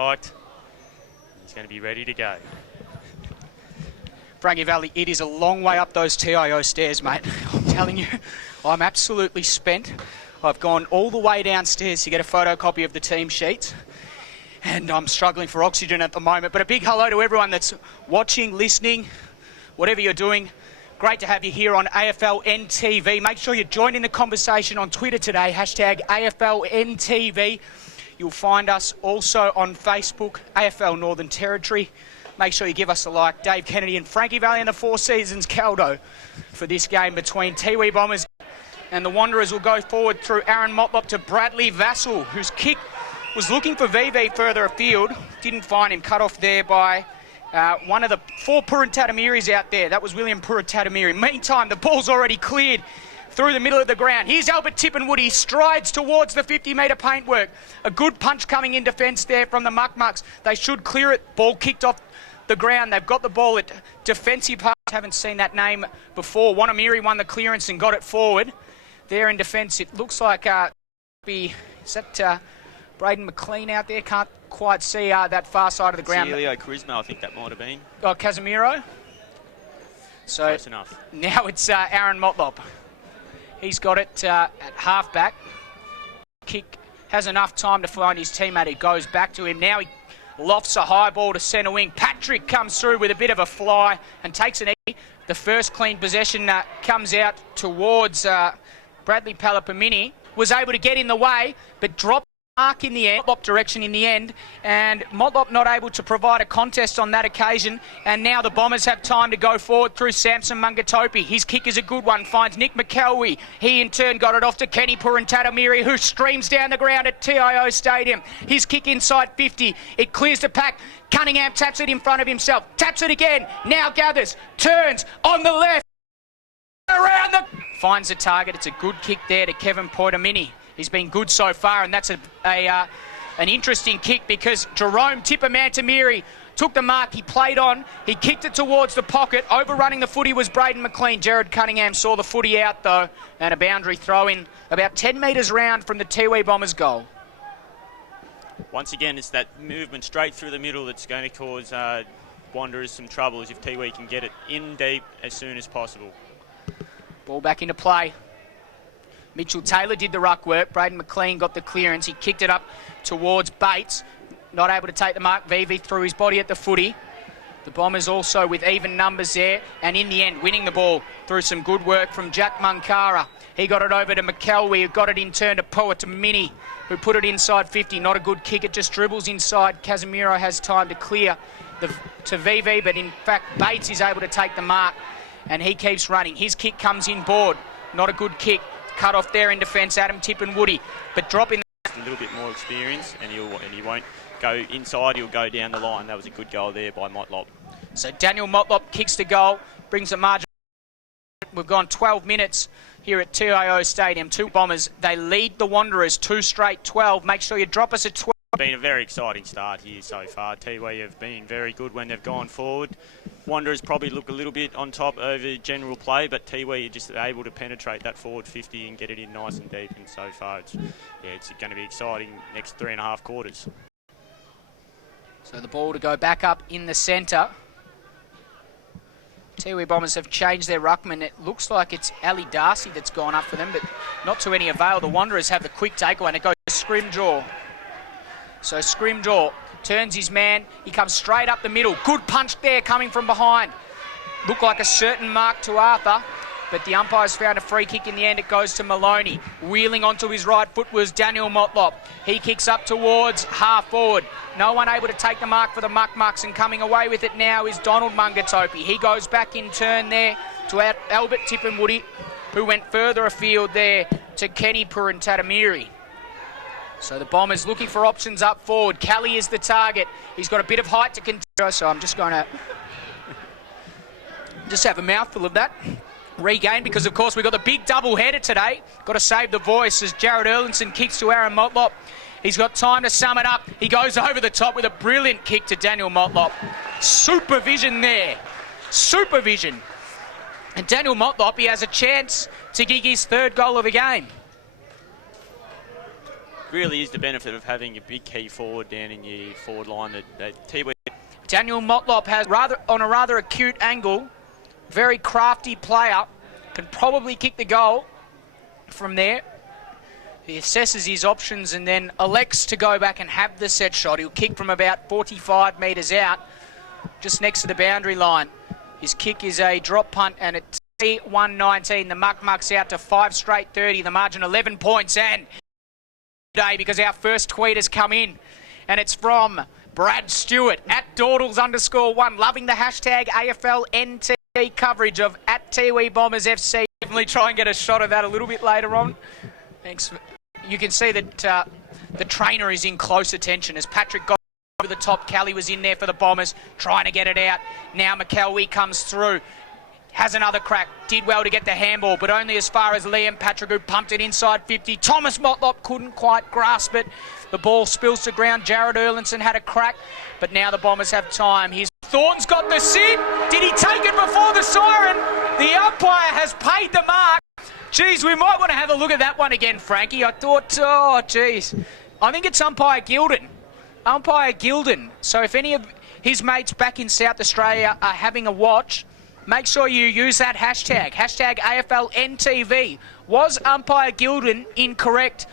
spiked. He's going to be ready to go. Frankie Valley, it is a long way up those TIO stairs, mate. I'm telling you, I'm absolutely spent. I've gone all the way downstairs to get a photocopy of the team sheets, and I'm struggling for oxygen at the moment. But a big hello to everyone that's watching, listening, whatever you're doing. Great to have you here on AFLNTv. Make sure you join in the conversation on Twitter today, hashtag AFLNTv. You'll find us also on Facebook, AFL Northern Territory. Make sure you give us a like. Dave Kennedy and Frankie Valley in the Four Seasons Caldo for this game between Tiwi Bombers and the Wanderers. Will go forward through Aaron Motlop to Bradley Vassell, whose kick was looking for VV further afield. Didn't find him, cut off there by one of the four Purintatamiris out there. That was William Purintatamiri. Meantime, the ball's already cleared through the middle of the ground. Here's Albert Tippenwood. He strides towards the 50-metre paintwork. A good punch coming in defence there from the Muck-Mucks. They should clear it. Ball kicked off the ground. They've got the ball at defensive half. Haven't seen that name before. Wanamiri won the clearance and got it forward. There in defence, it looks like is that Braden McLean out there? Can't quite see that far side of the ground. Celio Charisma, I think that might have been. Oh, Casemiro. So close enough. Now it's Aaron Motlop. He's got it at half-back. Kick has enough time to find his teammate. It goes back to him. Now he lofts a high ball to centre wing. Patrick comes through with a bit of a fly and takes an E. The first clean possession comes out towards Bradley Palapamini. Was able to get in the way, but dropped mark in the end, Motlop direction in the end, and Motlop not able to provide a contest on that occasion. And now the Bombers have time to go forward through Samson Mungatopi. His kick is a good one, finds Nick McKelwey. He in turn got it off to Kenny Purintatamiri, who streams down the ground at TIO Stadium. His kick inside 50, it clears the pack. Cunningham taps it in front of himself, taps it again, now gathers, turns on the left, around the... Finds the target. It's a good kick there to Kevin Poitamini. He's been good so far, and that's an interesting kick because Jerome Tippermantamiri took the mark. He played on. He kicked it towards the pocket. Overrunning the footy was Braden McLean. Jared Cunningham saw the footy out, though, and a boundary throw in about 10 metres round from the Tiwi Bombers goal. Once again, it's that movement straight through the middle that's going to cause Wanderers some troubles if Tiwi can get it in deep as soon as possible. Ball back into play. Mitchell Taylor did the ruck work. Braden McLean got the clearance. He kicked it up towards Bates. Not able to take the mark. VV threw his body at the footy. The Bombers also with even numbers there. And in the end, winning the ball through some good work from Jack Munkara. He got it over to McKelwey, who got it in turn to Poetamini, who put it inside 50. Not a good kick. It just dribbles inside. Casemiro has time to clear to VV, but in fact, Bates is able to take the mark. And he keeps running. His kick comes in board. Not a good kick. Cut off there in defence, Adam Tippenwoody. But dropping a little bit more experience, and he won't go inside. He'll go down the line. That was a good goal there by Motlop. So Daniel Motlop kicks the goal, brings the margin. We've gone 12 minutes here at TIO Stadium. Two Bombers. They lead the Wanderers 2 straight 12. Make sure you drop us at 12. Been a very exciting start here so far. Tiwi have been very good when they've gone forward. Wanderers probably look a little bit on top over general play, but Tiwi are just able to penetrate that forward 50 and get it in nice and deep. And so far, it's going to be exciting next 3.5 quarters. So the ball to go back up in the centre. Tiwi Bombers have changed their ruckman. It looks like it's Ali Darcy that's gone up for them, but not to any avail. The Wanderers have the quick takeaway, and it goes to Scrimjaw. So Scrimjaw turns his man. He comes straight up the middle. Good punch there coming from behind. Looked like a certain mark to Arthur, but the umpires found a free kick in the end. It goes to Maloney. Wheeling onto his right foot was Daniel Motlop. He kicks up towards half forward. No one able to take the mark for the Muck-Mucks, and coming away with it now is Donald Mungatopi. He goes back in turn there to Albert Tippenwoody, who went further afield there to Kenny Purintatamiri. So the Bombers looking for options up forward. Kelly is the target. He's got a bit of height to continue, so I'm just going to just have a mouthful of that. Regain, because of course we've got the big double header today. Got to save the voice as Jared Erlinson kicks to Aaron Motlop. He's got time to sum it up. He goes over the top with a brilliant kick to Daniel Motlop. Supervision there. Supervision. And Daniel Motlop, he has a chance to kick his 3rd goal of the game. really is the benefit of having a big key forward down in your forward line that Tiwi. Daniel Motlop has on a rather acute angle, very crafty player, can probably kick the goal from there. He assesses his options and then elects to go back and have the set shot. He'll kick from about 45 metres out, just next to the boundary line. His kick is a drop punt and it's 119. The muck's out to 5 straight 30. The margin 11 points. And today, because our first tweet has come in, and it's from Brad Stewart at Dawdles_1, loving the hashtag AFLNTv coverage of at Tiwi Bombers FC. Definitely try and get a shot of that a little bit later on. Thanks. You can see that the trainer is in close attention as Patrick got over the top. Kelly was in there for the Bombers, trying to get it out. Now McKelwee comes through, has another crack, did well to get the handball, but only as far as Liam Patrick, who pumped it inside 50. Thomas Motlop couldn't quite grasp it. The ball spills to ground. Jared Erlinson had a crack, but now the Bombers have time. Here's Thorn's got the sit. Did he take it before the siren? The umpire has paid the mark. Geez, we might want to have a look at that one again, Frankie. I thought, oh, geez. I think it's umpire Gilden. Umpire Gilden. So if any of his mates back in South Australia are having a watch, make sure you use that hashtag AFLNTV. Was umpire Gilden incorrect